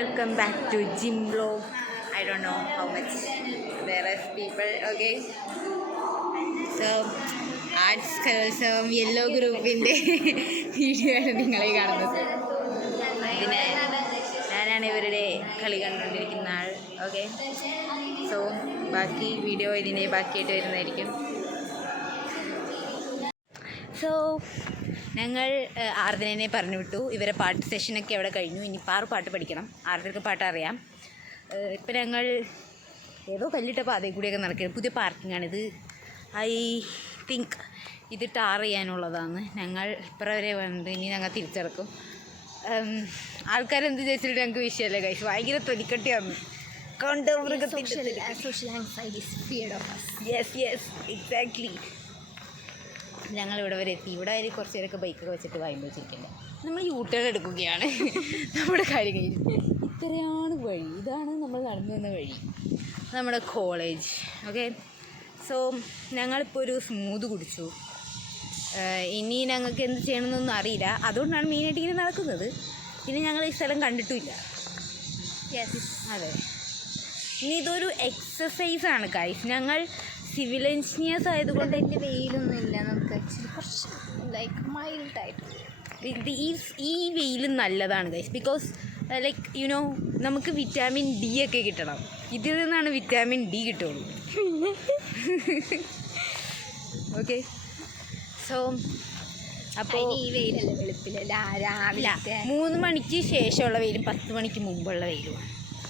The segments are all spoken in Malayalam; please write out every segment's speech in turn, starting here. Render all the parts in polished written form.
welcome back to gym vlog. I don't know how much there is people. Okay, so arts കലോത്സവം യെല്ലോ ഗ്രൂപ്പിൻ്റെ വീഡിയോ ആണ് നിങ്ങളെ കാണുന്നത്. ഇതിന് ഞാനാണ് ഇവരുടെ കളി കണ്ടുകൊണ്ടിരിക്കുന്ന ആൾ. ഓക്കെ, സോ ബാക്കി വീഡിയോ ഇതിൻ്റെ ബാക്കിയായിട്ട് വരുന്നതായിരിക്കും. സോ ഞങ്ങൾ ആർദ്രനെ പറഞ്ഞു വിട്ടു. ഇവരെ പാട്ട് സെഷനൊക്കെ അവിടെ കഴിഞ്ഞു. ഇനി 6 പാട്ട് പഠിക്കണം. ആർദ്രക്ക് പാട്ട് അറിയാം. ഇപ്പം ഞങ്ങൾ ഏതോ കല്ലിട്ട പാതയിൽ കൂടിയൊക്കെ നടക്കുന്നത്. പുതിയ പാർക്കിങ്ങാണിത്. ഐ തിങ്ക് ഇത് ടാർ ചെയ്യാനുള്ളതാണ്. ഞങ്ങൾ ഇപ്പുറം വരെ വന്നത്. ഇനി ഞങ്ങൾ തിരിച്ചിറക്കും. ആൾക്കാരെന്ത് ചോദിച്ചിട്ട് ഞങ്ങൾക്ക് വിഷയമല്ല കഴിച്ചു. ഭയങ്കര തൊലിക്കട്ടിയാണ്. എക്സാക്ട്ലി. ഞങ്ങളിവിടെ വരെ എത്തി. ഇവിടെ അതിൽ കുറച്ച് പേരൊക്കെ ബൈക്കൊക്കെ വെച്ചിട്ട് വായും വെച്ചിരിക്കുന്നത്. നമ്മൾ യൂട്ടേൺ എടുക്കുകയാണ്. നമ്മുടെ കാര്യം കഴിഞ്ഞു. ഇത്രയാണ് വഴി. ഇതാണ് നമ്മൾ നടന്നു വന്ന വഴി. നമ്മുടെ കോളേജ്. ഓക്കെ, സോ ഞങ്ങളിപ്പോൾ ഒരു സ്മൂത്ത് കുടിച്ചു. ഇനി ഞങ്ങൾക്ക് എന്ത് ചെയ്യണമെന്നൊന്നും അറിയില്ല. അതുകൊണ്ടാണ് മെയിനായിട്ട് ഇങ്ങനെ നടക്കുന്നത്. പിന്നെ ഞങ്ങൾ ഈ സ്ഥലം കണ്ടിട്ടുമില്ല. അതെ, ഇനി ഇതൊരു എക്സസൈസാണ് ഗൈസ്. ഞങ്ങൾ സിവിൽ എഞ്ചിനീയേഴ്സ് ആയതുകൊണ്ട് വലിയ വെയിലൊന്നും ഇല്ല. നമുക്ക് ആക്ച്വലി കുറച്ച് ലൈക്ക് മൈൽഡായിട്ട് ഈ വെയിലും നല്ലതാണ് ഗൈസ്. ബിക്കോസ് ലൈക്ക് യുനോ നമുക്ക് വിറ്റാമിൻ ഡി ഒക്കെ കിട്ടണം. ഇതിൽ നിന്നാണ് വിറ്റാമിൻ ഡി കിട്ടുള്ളൂ. ഓക്കെ, സോ അപ്പോൾ ഈ വെയിലല്ലേ വെളുപ്പിലല്ല രാവിലെ 3 മണിക്ക് ശേഷമുള്ള വെയിലും 10 മണിക്ക് മുമ്പുള്ള വെയിലുമാണ്.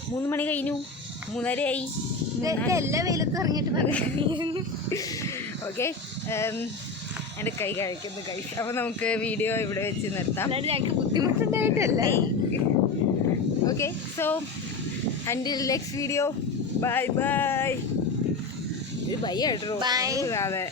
3 മണി കഴിഞ്ഞു, 3:30 ആയി. എല്ലാ വെയിലത്തും ഇറങ്ങിയിട്ട് പറഞ്ഞു. ഓക്കെ, എൻ്റെ കൈ കഴിക്കുന്നു കഴിച്ചു. അപ്പോൾ നമുക്ക് വീഡിയോ ഇവിടെ വെച്ച് നിർത്താം. ഞങ്ങൾക്ക് ബുദ്ധിമുട്ടുണ്ടായിട്ടല്ല. Okay, so until next video, bye bye. ഇത് ബൈ ആയിട്ടോ. ബൈ. അതെ.